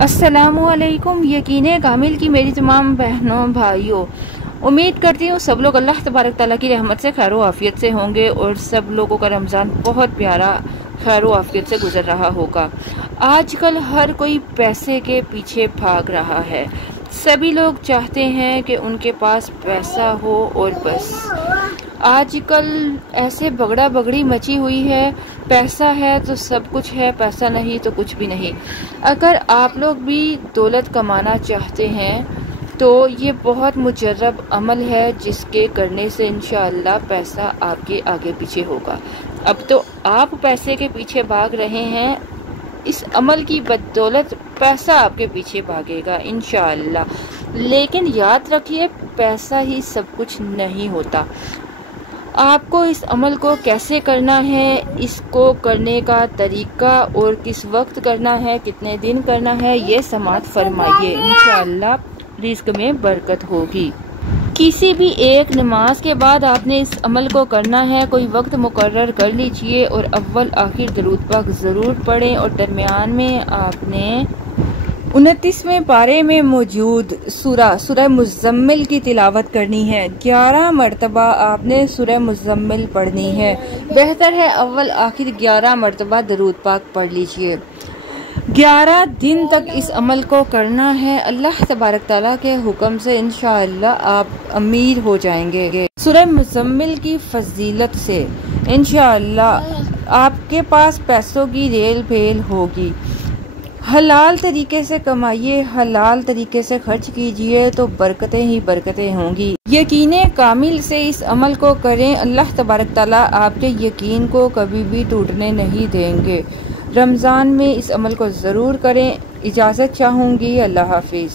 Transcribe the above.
अस्सलामुअलैकुम। यकीन कामिल की मेरी तमाम बहनों भाइयों, उम्मीद करती हूँ सब लोग अल्लाह तबारक ताला की रहमत से खैर आफियत से होंगे और सब लोगों का रमज़ान बहुत प्यारा खैर आफियत से गुजर रहा होगा। आजकल हर कोई पैसे के पीछे भाग रहा है। सभी लोग चाहते हैं कि उनके पास पैसा हो और बस। आजकल ऐसे बगड़ा बगड़ी मची हुई है, पैसा है तो सब कुछ है, पैसा नहीं तो कुछ भी नहीं। अगर आप लोग भी दौलत कमाना चाहते हैं तो ये बहुत मुजर्रब अमल है जिसके करने से इंशाअल्लाह पैसा आपके आगे पीछे होगा। अब तो आप पैसे के पीछे भाग रहे हैं, इस अमल की बदौलत पैसा आपके पीछे भागेगा इंशाअल्लाह। लेकिन याद रखिए, पैसा ही सब कुछ नहीं होता। आपको इस अमल को कैसे करना है, इसको करने का तरीका और किस वक्त करना है, कितने दिन करना है, ये समाअत फरमाइए। इंशाअल्लाह रिज़्क में बरकत होगी। किसी भी एक नमाज के बाद आपने इस अमल को करना है। कोई वक्त मुकर्रर कर लीजिए और अव्वल आखिर दरूद पाक ज़रूर पढ़ें और दरमियान में आपने 29वें पारे में मौजूद सूरह मुज़म्मिल की तिलावत करनी है। 11 मरतबा आपने सूरह मुज़म्मिल पढ़नी है। बेहतर है अव्वल आखिर 11 मरतबा दरूद पाक पढ़ लीजिए। 11 दिन तक इस अमल को करना है। अल्लाह तबारक ताला के हुक्म से इंशाअल्लाह आप अमीर हो जाएंगे। सूरह मुज़म्मिल की फजीलत से इंशाअल्लाह आपके पास पैसों की रेल भेल होगी। हलाल तरीके से कमाइए, हलाल तरीके से खर्च कीजिए तो बरकतें ही बरकतें होंगी। यकीन कामिल से इस अमल को करें, अल्लाह तबारक ताला आपके यकीन को कभी भी टूटने नहीं देंगे। रमज़ान में इस अमल को ज़रूर करें। इजाज़त चाहूँगी। अल्लाह हाफिज़।